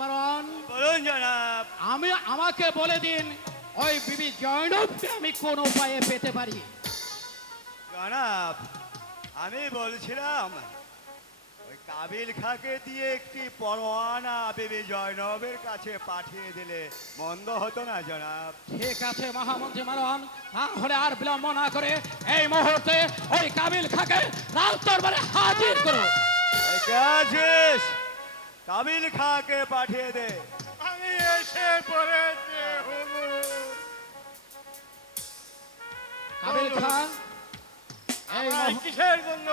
মারণ, বলুন জনাব। আমাকে বলে দিন ওই বিবি জয়নবকে আমি কোন উপায়ে পেতে পারি। জনাব, আমি বলছিলাম ওই কাবিল খাকে দিয়ে একটি পরোয়ানা বিবি জয়নবের কাছে পাঠিয়ে দিলে মন্দ হতো না জনাব। ঠিক আছে মহামন্ত্রী মারণ, তাহলে আর বিলম্ব না করে এই মুহূর্তে ওই কাবিল খাকে রাজ দরবারে হাজির করো। কে আছিস? কাবিল খাকে পাঠিয়ে দে। আমি এসে পড়েছি হুজুর। কাবিল খান, এই আমায় কিসের জন্য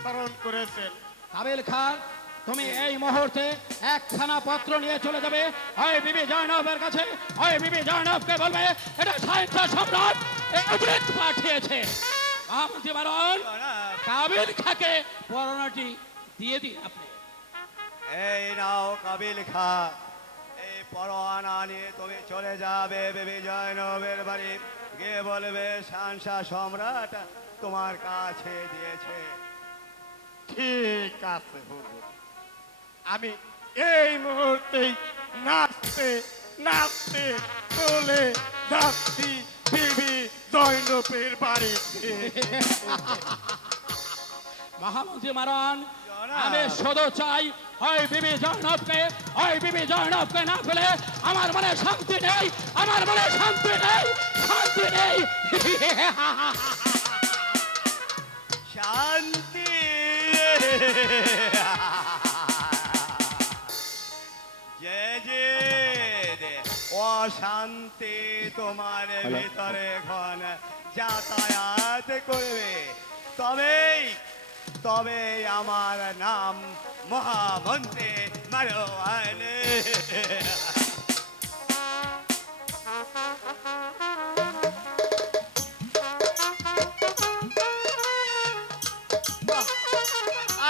স্মরণ করেছেন? কাবিল খান, তুমি এই মুহূর্তে একখানা পত্র নিয়ে চলে যাবে ওই বিবি জয়নবের কাছে। ওই বিবি জয়নবকে বলবে এটা সাহিত্য সম্রাট অজিত পাঠিয়েছে। মহামন্ত্রী মারণ, জনাব, কাবিল খাকে পরোয়ানাটি দিয়ে দিন আপনি। এই নাও কাবিল খা, এই পরোয়ানা নিয়ে তুমি চলে যাবে বিবি জয়নবের বাড়ি, গিয়ে বলবে শানশা সম্রাট তোমার কাছে দিয়েছে। ঠিক আছে হুজুর, আমি এই মুহূর্তেই নাচতে নাচতে চলে যাচ্ছি বিবি জয়নবের বাড়িতে। মহামন্ত্রী মারণ, জনাব। আমি শুধু চাই ওই বিবি জয়নবকে না পেলে আমার মনে শান্তি নেই, আমার মনে শান্তি নেই, শান্তি নেই। শান্তি যে যে অশান্তি তোমার ভিতরে এখন যাতায়াত করবে, তবেই আমার নাম মহামন্ত্রী মারওয়ান।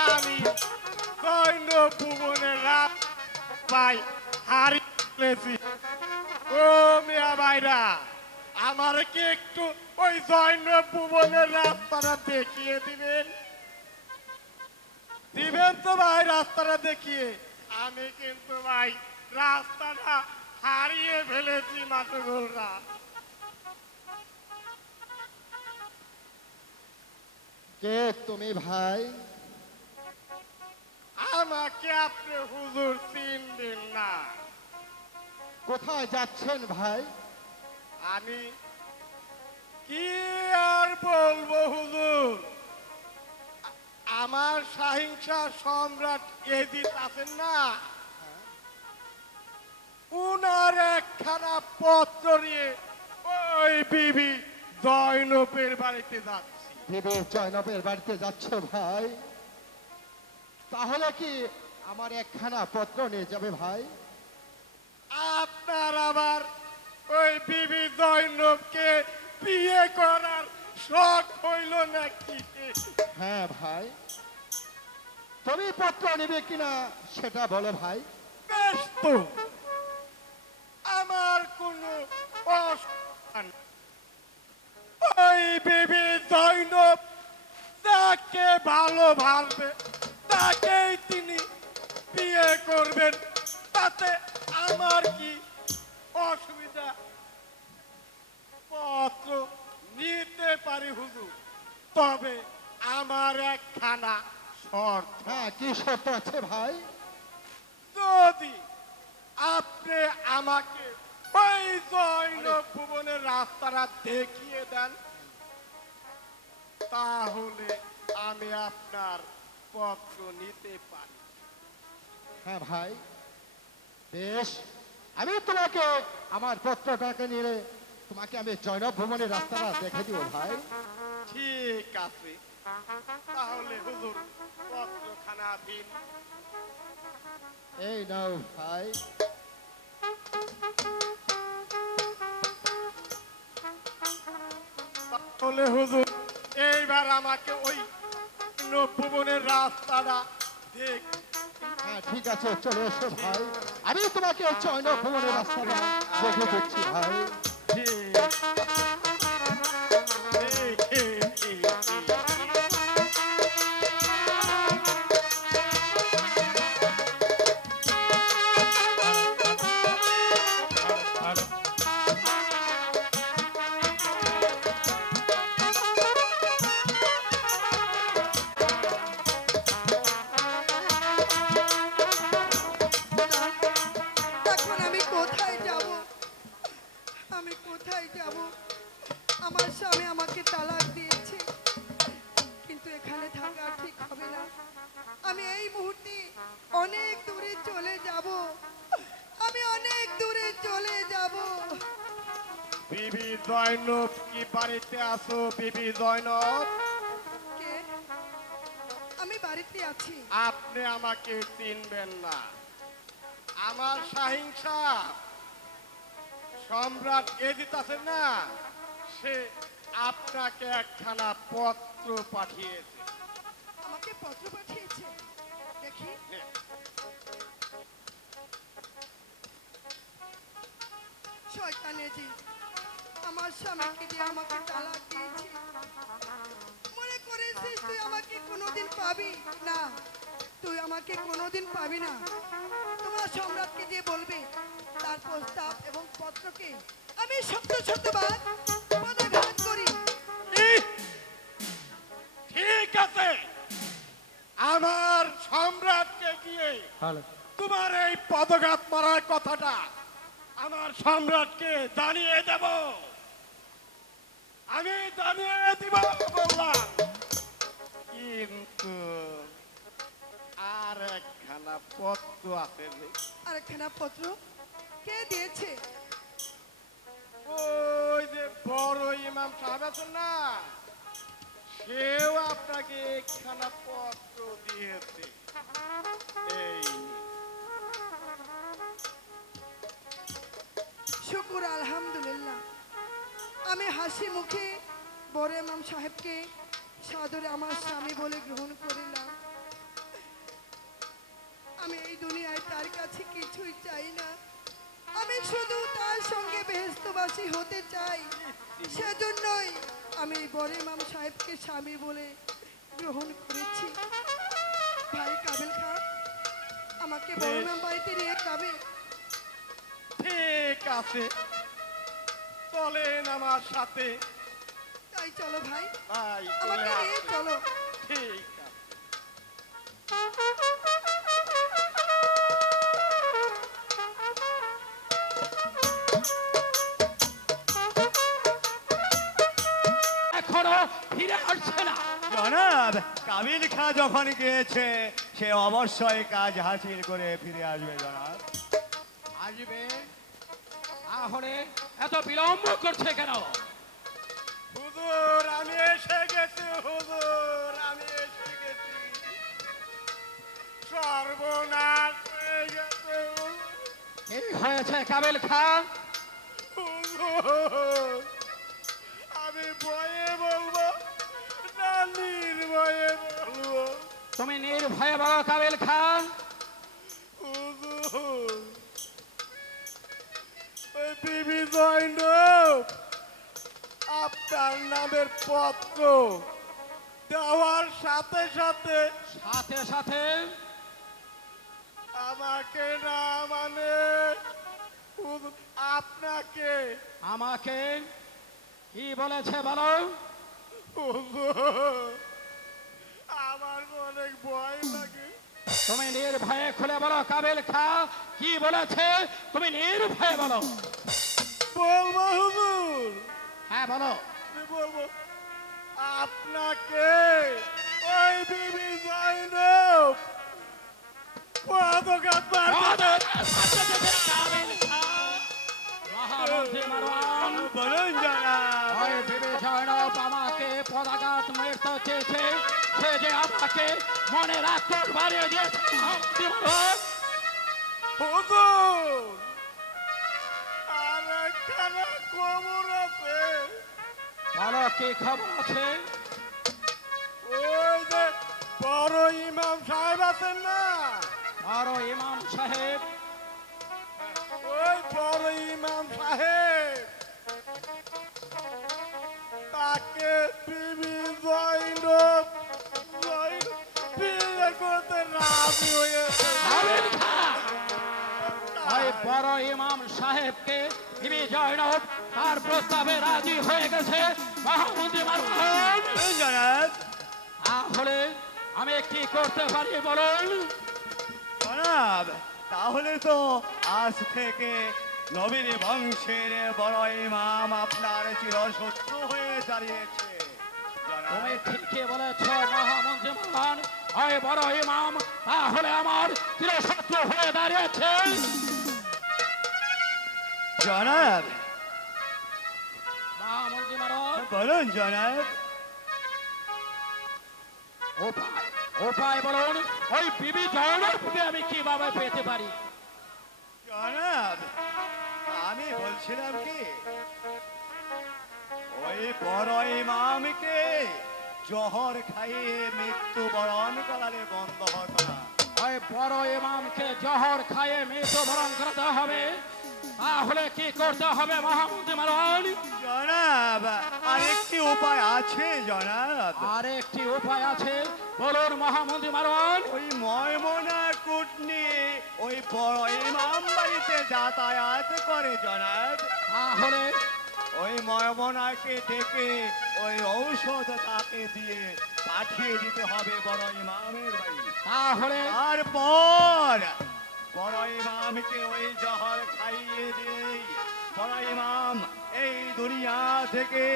আমি জয়নব ভুবনের রাত পাই হারিয়েছি। ও মিয়া ভাইরা, আমার কি একটু ওই জয়নব ভুবনের রাস্তাটা দেখিয়ে দিবেন? দিবেন তো ভাই রাস্তাটা দেখিয়ে? আমি কিন্তু ভাই রাস্তাটা হারিয়ে ফেলেছি মাতগোলরা। কে তুমি ভাই? আমাকে আপনি হুজুর চিনবেন না। কোথায় যাচ্ছেন ভাই? আমি কি আর বলবো হুজুর, আমার সহিংসা সম্রাট এজিত আছেন না, উনার একখানা পত্র নিয়ে ওই বিবি জয়নবের বাড়িতে যাচ্ছি। বিবি জয়নবের বাড়িতে যাচ্ছ ভাই? তাহলে কি আমার একখানা পত্র নিয়ে যাবে ভাই? আপনার আবার ওই বিবি জয়নবকে বিয়ে করার শখ হইল নাকি? হ্যাঁ ভাই, তুমি পত্র নেবে কিনা সেটা বলো ভাই। বেশ তো, আমার কোনো অসুবিধা নেই। ওই বিবি জয়নব যাকে ভালোবাসবে তাকেই তিনি বিয়ে করবেন, তাতে আমার কি অসুবিধা? পত্র নিতে পারি হুজুর, তবে আমার একখানা শর্ত। হ্যাঁ, কি শর্ত আছে ভাই? যদি আপনি আমাকে ওই জয়নব ভুবনের রাস্তাটা দেখিয়ে দেন, তাহলে আমি আপনার পত্র নিতে পারি। হ্যাঁ ভাই, বেশ, আমি তোমাকে আমার পত্রটাকে নিয়ে তোমাকে আমি জয়নব ভ্রমণের রাস্তাটা দেখে দিব ভাই। ঠিক আছে, তাহলে হুজুর পত্রখানা দিন। এই নাও ভাই। তাহলে হুজুর এইবার আমাকে ওই ভুবনের রাস্তাটা দেখ। হ্যাঁ ঠিক আছে, চলে এসো ভাই, আমি তোমাকে জয়নব ভ্রমণের রাস্তাটা দেখে দিচ্ছি ভাই। কোথায় যাব? আমার স্বামী আমাকে তালাক দিয়েছে, কিন্তু এখানে থাকা ঠিক হবে না। আমি এই মুহূর্তে অনেক দূরে চলে যাব, আমি অনেক দূরে চলে যাব। বিবি জয়নব কি বাড়িতে আসো? বিবি জয়নব, কে? আমি বাড়িতে আছি। আপনি আমাকে চিনবেন না। আমার সাহিংসা সম্রাট এজিত আছে না, সে আপনাকে একখানা পত্র পাঠিয়েছে। আমাকে পত্র পাঠিয়েছে, দেখি। শয়তানেজি, আমার স্বামীকে দিয়ে আমাকে তালাক দিয়েছে। মনে করেছিস তুই আমাকে কোনোদিন পাবি না, তুই আমাকে কোনোদিন পাবি না। তোমার সম্রাটকে দিয়ে বলবে তার প্রস্তাব এবং পত্রকে আমি শতবার পদাঘাত করি। ইহ! ঠিক আছে, আমার সম্রাটকে গিয়ে তোমার এই পদঘাত মারার কথাটা আমার সম্রাটকে জানিয়ে দেব। আমি জানিয়ে দিব বললাম, কিন্তু আর একখানা পত্র আছে রে। আরেকখানা পত্র কে দিয়েছে? ওই যে বড় ইমাম সাহেব আছেন না, সেও আপনাকে একখানা পত্র দিয়েছে। এই শুকুর আলহামদুলিল্লাহ। আমি হাসি মুখে বড় ইমাম সাহেবকে সাদরে আমার স্বামী বলে গ্রহণ করিলাম। আমি এই দুনিয়ায় তার কাছে কিছুই চাই না, আমি শুধু তার সঙ্গে বেহেশতবাসী হতে চাই। সেজন্যই আমি বড় ইমাম সাহেবকে স্বামী বলে গ্রহণ করেছি। ভাই কাবিল খান, আমাকে বড় ইমাম বাড়িতে নিয়ে যাবে। ঠিক আছে, চলেন আমার সাথে। তাই চলো ভাই, ভাই আমাকে চলে নিয়ে আসুন। চলো। ঠিক আছে। এখনো ফিরে আসছে না। জনাব, কাবিল খা যখন গিয়েছে সে অবশ্যই কাজ হাসিল করে ফিরে আসবে জনাব। আসবে, তাহলে এত বিলম্ব করছে কেন? হুজুর, আমি এসে গেছি। হুজুর, আমি এসে গেছি। সর্বনাশ হয়ে গেছে। কি হয়েছে কাবিল খান? হুজুর, আমি ভয়ে বলবো না নির্ভয়ে বলবো? তুমি নির্ভয়ে বলো কাবিল খান। হুজুর, ওই বিবি জয়নব আপনার নামের পত্র দেওয়ার সাথে সাথে সাথে সাথে আমাকে না মানে হুজুর, আপনাকে। আমাকে কি বলেছে বলো? হুজুর, আমার অনেক ভয় লাগে। তুমি নির্ভয়ে খুলে বলো কাবিল খা, কি বলেছে? তুমি নির্ভয়ে বলো। বলবো হুজুর, হ্যাঁ বলো। আমি বলবো আপনাকে ওই বিবি জয়নব পদঘাত মারতে। কাবিল খা, মহামন্ত্রী মারওয়ান, বলুন জনাব। ওই বিবি জয়নব আমাকে পদাঘাত মারতে চেয়েছে, সে যে আমাকে মনে রাখতে বাড়িয়ে দিয়েছে। মহামন্ত্রী মারওয়ান, হুজুর, আর একখানা খবর আছে। বলো কি খবর আছে? ওই যে বড় ইমাম সাহেব আছেন না, বড় ইমাম সাহেব, ওই বড় ইমাম সাহেব তাকে বিবি জয়নব বিয়ে করতে রাজি হয়েছে। কাবিল খা, ওই বড় ইমাম সাহেবকে বিবি জয়নব তার প্রস্তাবে রাজি হয়ে গেছে। মহামন্ত্রী মারওয়ান, বলুন জনাব। তাহলে আমি কি করতে পারি বলুন? জনাব, তাহলে তো আজ থেকে নবীর বংশের বড় ইমাম আপনার চিরশত্রু হয়ে দাঁড়িয়েছে জনাব। তুমি ঠিকই বলেছ মহামন্ত্রী মহান, ওই বড় ইমাম তাহলে আমার চিরশত্রু হয়ে দাঁড়িয়েছে। জনাব মহামন্ত্রী মহারাজ, বলুন জনাব। উপায় উপায় বলুন, ওই বিবি জয়নবকে আমি কিভাবে পেতে পারি? জনাব আমি বলছিলাম কি, ওই বড় ইমামকে জহর খাইয়ে মৃত্যুবরণ করালে বন্ধ হতো না। ওই বড় ইমামকে জহর খাইয়ে মৃত্যুবরণ করাতে হবে। তাহলে কি করতে হবে মহামন্ত্রী মহারাজ? জনাব আরেকটি উপায় আছে জনাব। আরেকটি উপায় আছে, বলুন মহামন্ত্রী মহারাজ। ওই ময়মনা কুটনি ওই বড় ইমাম বাড়িতে যাতায়াত করে জনাব। তাহলে ওই ময়মনাকে ডেকে ওই ঔষধ তাকে দিয়ে পাঠিয়ে দিতে হবে বড় ইমামের বাড়ি। তাহলে তারপর বড় ইমামকে ওই জহর খাইয়ে দিলেই বড় ইমাম এই দুনিয়া থেকে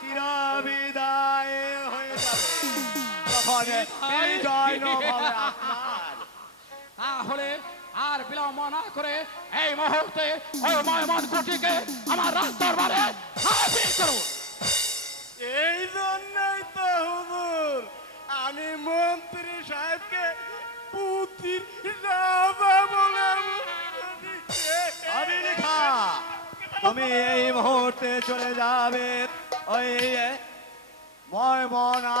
চিরবিদায় হয়ে যাবে। তখন বিজয় নব হবে আপনার। তাহলে আর বিলম্ব না করে এই মুহূর্তে ওই ময়মন কুটিকে আমার রাস্তার বারে হাজির করুন। এই জন্যই তো হুজুর আমি মন্ত্রী সাহেবকে পুতির রাজা বলে আমি লেখা তুমি এই মুহূর্তে চলে যাবে ওই ময়মনা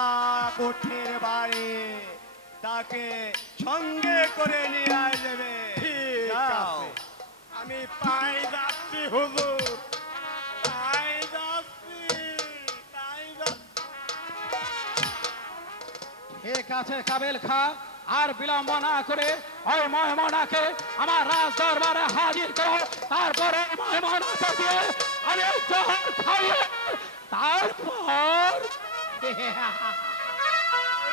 কুঠির বাড়ি, তাকে সঙ্গে করে নিয়ে আসবে। ঠিক যাও। আছে। আমি তাই যাচ্ছি হুজুর, তাই যাচ্ছি, তাই যাচ্ছি। ঠিক আছে কাবিল খা, আর বিলম্ব না করে ওই ময়মনাকে আমার রাজ দরবারে হাজির করো। তারপরে ময়মনাকে দিয়ে আমি জহর খাইয়ে তারপর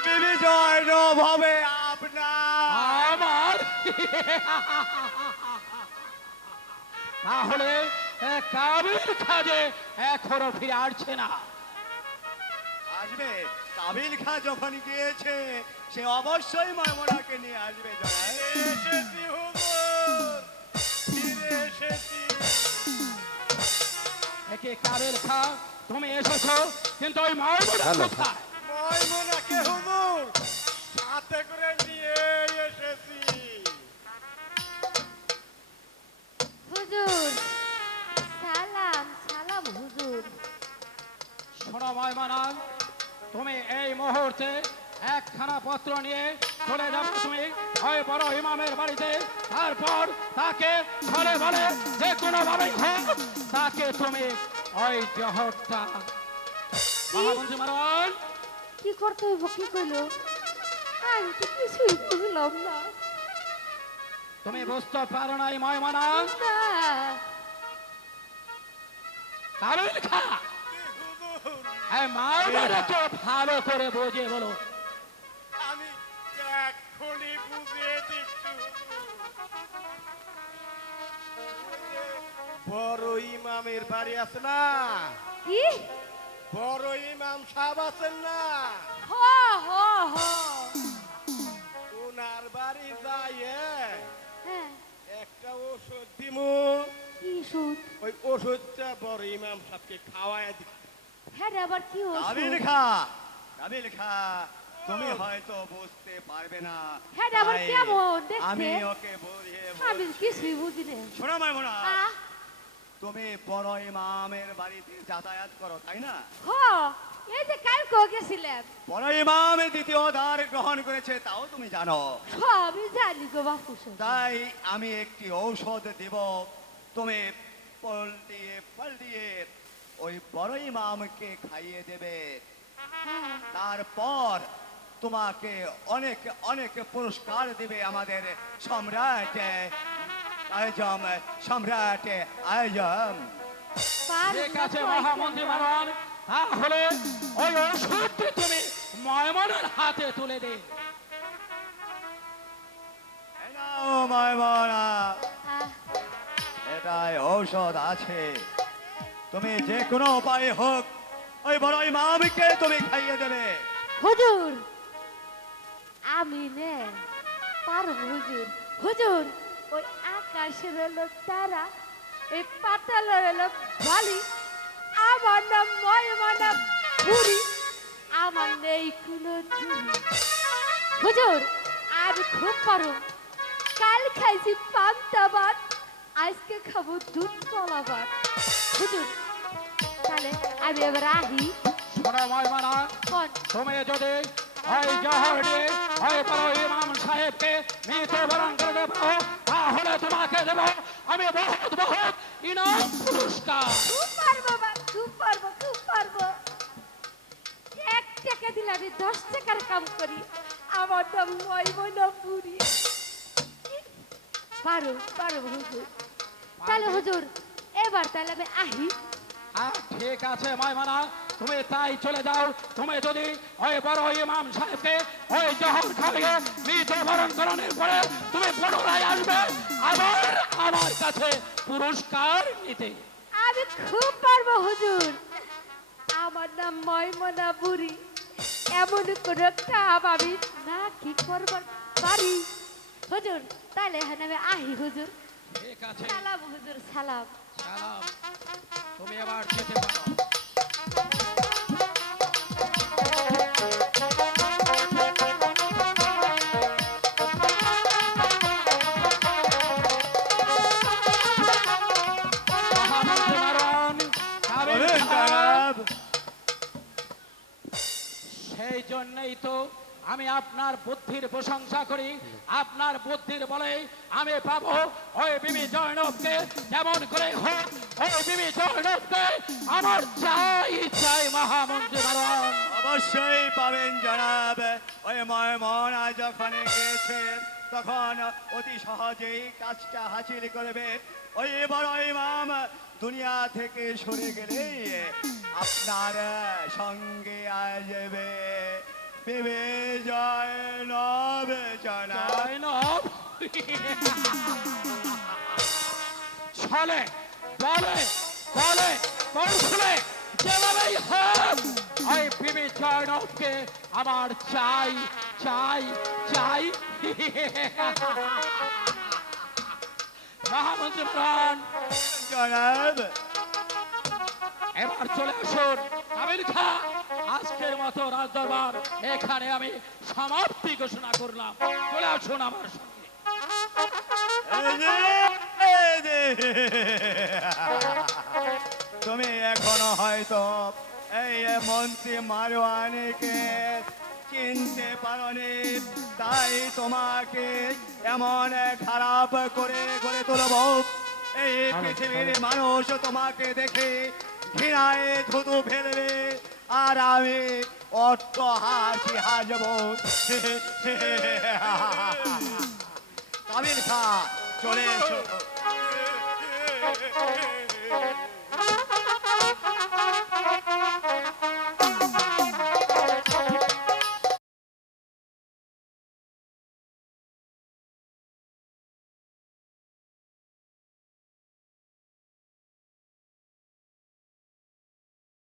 বিজয় নব হবে আপনার। আমার তাহলে কাবিল খাজে এখনো ফিরে আসছে না। আসবে কাবিল খা যখন গিয়েছে সে অবশ্যই ময়মনাকে নিয়ে আসবে জনাব। এসেছি হুজুর, ফিরে এসেছি। একে কাবিল খা তুমি এসেছো, কিন্তু ওই ময়মনা কোথায়? ময়মনাকে হুজুর সাথে করে নিয়ে এসেছি। হুজুর সালাম সালাম হুজুর। শোনো ময়মনা, তুমি এই মুহূর্তে একখানা পত্র নিয়ে চলে যাবে তুমি ওই বড় ইমামের বাড়িতে। তারপর তাকে বলে বলে যে কোনো ভাবে হোক তাকে তুমি ওই জহরটা মহামন্ত্রী মহারাজ। কি করতে হইব কি কইলো? আমি তো কিছুই বুঝলাম না। তুমি বুঝতে পারো নাই ময়মনা? না, কাবিল খা হুজুর এই ময়মনাকে ভালো করে বুঝে বলো। আমি এক্ষুনি বুঝিয়ে দিচ্ছি হুজুর। বড় ইমামের বাড়ি আছে না, কি বড় ইমাম সাহেব আছেন না, হ হ হ ওনার বাড়ি যাইয়ে হ্যাঁ, একটা ওষুধ দিমু, কি সুদ? ওই ওষুধটা বড় ইমাম সাহেবকে খাওয়ায় দিই। হ্যাঁ রে, আবার কি কাবিল ওষুধ? খা কাবিল খা তুমি হয়তো বুঝতে পারবে না। হ্যাঁ, আবার তাই কেমন দেখতে? আমি ওকে বুঝিয়ে আমি বলছি। কিছুই বুঝি না। শোনো ময়মনা, আহ, তুমি বড় ইমামের বাড়িতে যাতায়াত করো তাই না? হ এই যে কালকে গেছিলাম। বড় ইমাম দ্বিতীয় দ্বার গ্রহণ করেছে তাও তুমি জানো। সবই জানি গো বাপু সব। তাই আমি একটি ঔষধ দেব, তুমি পল্টিয়ে পাল্টিয়ে ওই বড় ইমামকে খাইয়ে দেবে। হ্যাঁ, তারপর তোমাকে অনেক অনেক পুরস্কার দেবে আমাদের সম্রাট আজম, সম্রাট আজম। ঠিক আছে মহামন্ত্রী মহারাজ, তাহলে ওই ওষুধটি তুমি ময়মনের হাতে তুলে দে। এই নাও ময়মনা, আহ, এটা একটাই ঔষধ আছে, তুমি যে কোনো উপায়ে হোক ওই বড় ইমামকে তুমি খাইয়ে দেবে। হুজুর আমি নে পারব হুজুর। হুজুর ওই আকাশের হলো তারা, এই পাতালের হলো বালি, আমার নাম ময়মনা বুড়ি, আমার নেই কোনো চুরি। হুজুর আমি খুব পারব। কাল খাইছি পান্তা ভাত, আজকে খাবো দুধ কলা ভাত। হুজুর তাহলে আমি এবার আহি। শোনো ময়মনা, কোন তুমি যদি ওই জহর দিয়ে ওই বড় ইমাম সাহেবকে মৃত্যুবরণ করে দেবো, তাহলে তোমাকে দেবো আমি বহুত বহুত ইনাম পুরস্কার। খুব পারবো বা খুব পারবো, খুব পারবো। 1 টাকা দিলে আমি 10 টাকার কাম করি। আমার নাম ময়মনা বুড়ি। পারো পারো হুজুর। তাহলে হুজুর এবার তাহলে আমি আহি। হ্যাঁ ঠিক আছে ময়মনা, তুমি তাই চলে যাও। তুমি যদি ওই বড় ইমাম সাহেবকে ওই জহর খাইয়ে মৃত্যুবরণ করানোর পরে তুমি পুনরায় আসবে আবার আমার কাছে পুরস্কার নিতে। আমি খুব পারবো হুজুর। আমার নাম ময়মনা বুড়ি, এমন কোন কাম আমি না কি করব পারি। হুজুর তাহলে হ্যাঁ আমি আহি হুজুর। ঠিক আছে, সালাম হুজুর সালাম। সালাম, তুমি এবার যেতে পারো। মহামন্ত্রী মারণ, কাবিল বলেন খাঁ। জনাব। সেই জন্যই তো আমি আপনার বুদ্ধির প্রশংসা করি। আপনার বুদ্ধির বলে আমি পাবো ওই বিবি জয়নবকে, যেমন করে হোক ওই বিবি জয়নবকে আমার চাই চাই মহামন্ত্রী মারণ। অবশ্যই পাবেন জনাব। ওই ময়মনা যখন গিয়েছে তখন অতি সহজেই কাজটা হাসিল করবে। ওই বড় ইমাম দুনিয়া থেকে সরে গেলেই আপনার সঙ্গে আসবে বিবি জয়নব জনাব। জয়নব ছলে বলে কলে কৌশলে যেভাবেই হোক ওই বিবি জয়নবকে আমার চাই চাই চাই। মহামন্ত্রী প্রাণ জনাব এবার চলে আসুন। কাবিল খাঁ, আজকের মতো রাজদরবার এখানে আমি সমাপ্তি ঘোষণা করলাম। চলে আসুন আমার সঙ্গে। তুমি এখনো হয়তো এই মন্ত্রী মারওয়ানিকে চিনতে পারোনি, তাই তোমাকে এমন খারাপ করে করে তুলব এই পৃথিবীর মানুষ তোমাকে দেখে ঘৃণায় থুতু ফেলবে, আর আমি অট্ট হাসি হাসব। কাবিল খাঁ চলে এসো।